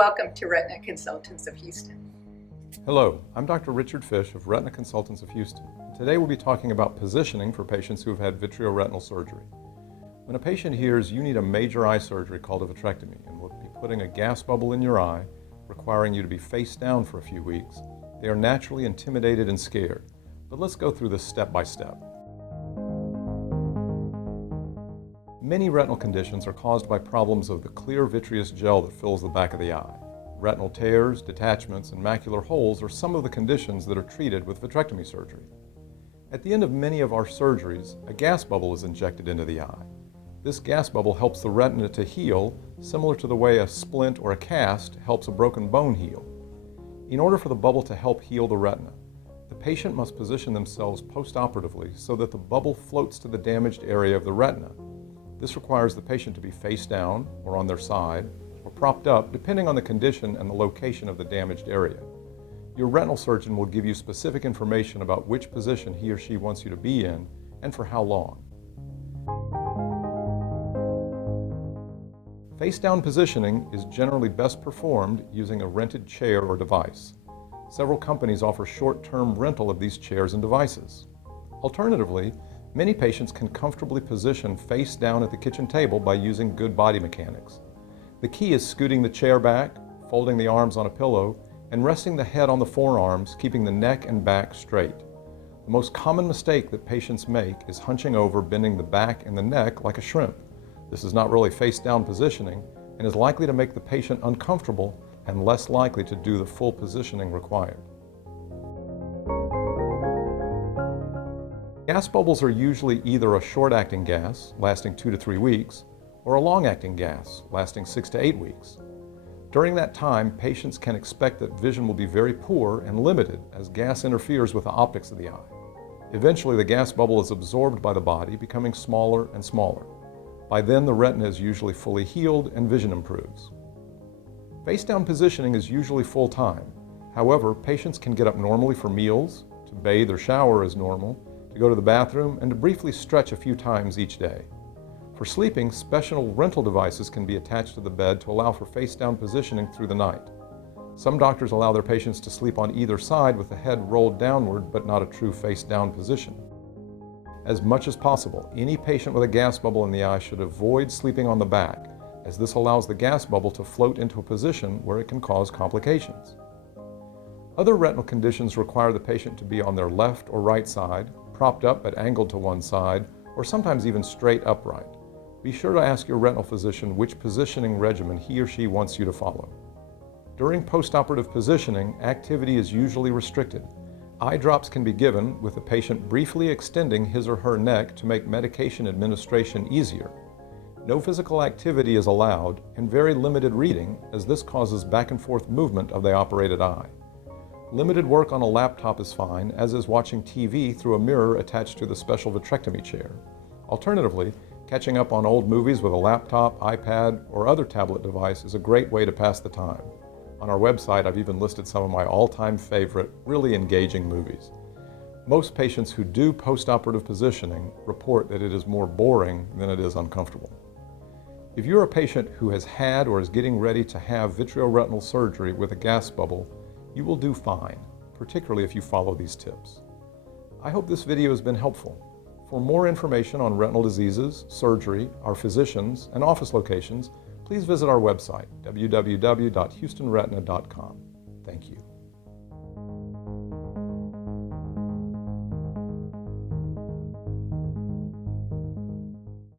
Welcome to Retina Consultants of Houston. Hello, I'm Dr. Richard Fish of Retina Consultants of Houston. Today we'll be talking about positioning for patients who have had vitreoretinal surgery. When a patient hears you need a major eye surgery called a vitrectomy and will be putting a gas bubble in your eye, requiring you to be face down for a few weeks, they are naturally intimidated and scared. But let's go through this step by step. Many retinal conditions are caused by problems of the clear vitreous gel that fills the back of the eye. Retinal tears, detachments, and macular holes are some of the conditions that are treated with vitrectomy surgery. At the end of many of our surgeries, a gas bubble is injected into the eye. This gas bubble helps the retina to heal, similar to the way a splint or a cast helps a broken bone heal. In order for the bubble to help heal the retina, the patient must position themselves post-operatively so that the bubble floats to the damaged area of the retina. This requires the patient to be face down or on their side or propped up, depending on the condition and the location of the damaged area. Your retinal surgeon will give you specific information about which position he or she wants you to be in and for how long. Face down positioning is generally best performed using a rented chair or device. Several companies offer short-term rental of these chairs and devices. Alternatively, many patients can comfortably position face down at the kitchen table by using good body mechanics. The key is scooting the chair back, folding the arms on a pillow, and resting the head on the forearms, keeping the neck and back straight. The most common mistake that patients make is hunching over, bending the back and the neck like a shrimp. This is not really face down positioning and is likely to make the patient uncomfortable and less likely to do the full positioning required. Gas bubbles are usually either a short-acting gas, lasting 2 to 3 weeks, or a long-acting gas, lasting 6 to 8 weeks. During that time, patients can expect that vision will be very poor and limited as gas interferes with the optics of the eye. Eventually, the gas bubble is absorbed by the body, becoming smaller and smaller. By then, the retina is usually fully healed and vision improves. Face-down positioning is usually full-time. However, patients can get up normally for meals, to bathe or shower as normal, to go to the bathroom, and to briefly stretch a few times each day. For sleeping, special rental devices can be attached to the bed to allow for face-down positioning through the night. Some doctors allow their patients to sleep on either side with the head rolled downward, but not a true face-down position. As much as possible, any patient with a gas bubble in the eye should avoid sleeping on the back, as this allows the gas bubble to float into a position where it can cause complications. Other retinal conditions require the patient to be on their left or right side, propped up but angled to one side, or sometimes even straight upright. Be sure to ask your retinal physician which positioning regimen he or she wants you to follow. During post-operative positioning, activity is usually restricted. Eye drops can be given, with the patient briefly extending his or her neck to make medication administration easier. No physical activity is allowed, and very limited reading, as this causes back and forth movement of the operated eye. Limited work on a laptop is fine, as is watching TV through a mirror attached to the special vitrectomy chair. Alternatively, catching up on old movies with a laptop, iPad, or other tablet device is a great way to pass the time. On our website, I've even listed some of my all-time favorite, really engaging movies. Most patients who do post-operative positioning report that it is more boring than it is uncomfortable. If you're a patient who has had or is getting ready to have vitreoretinal surgery with a gas bubble, you will do fine, particularly if you follow these tips. I hope this video has been helpful. For more information on retinal diseases, surgery, our physicians, and office locations, please visit our website, www.houstonretina.com. Thank you.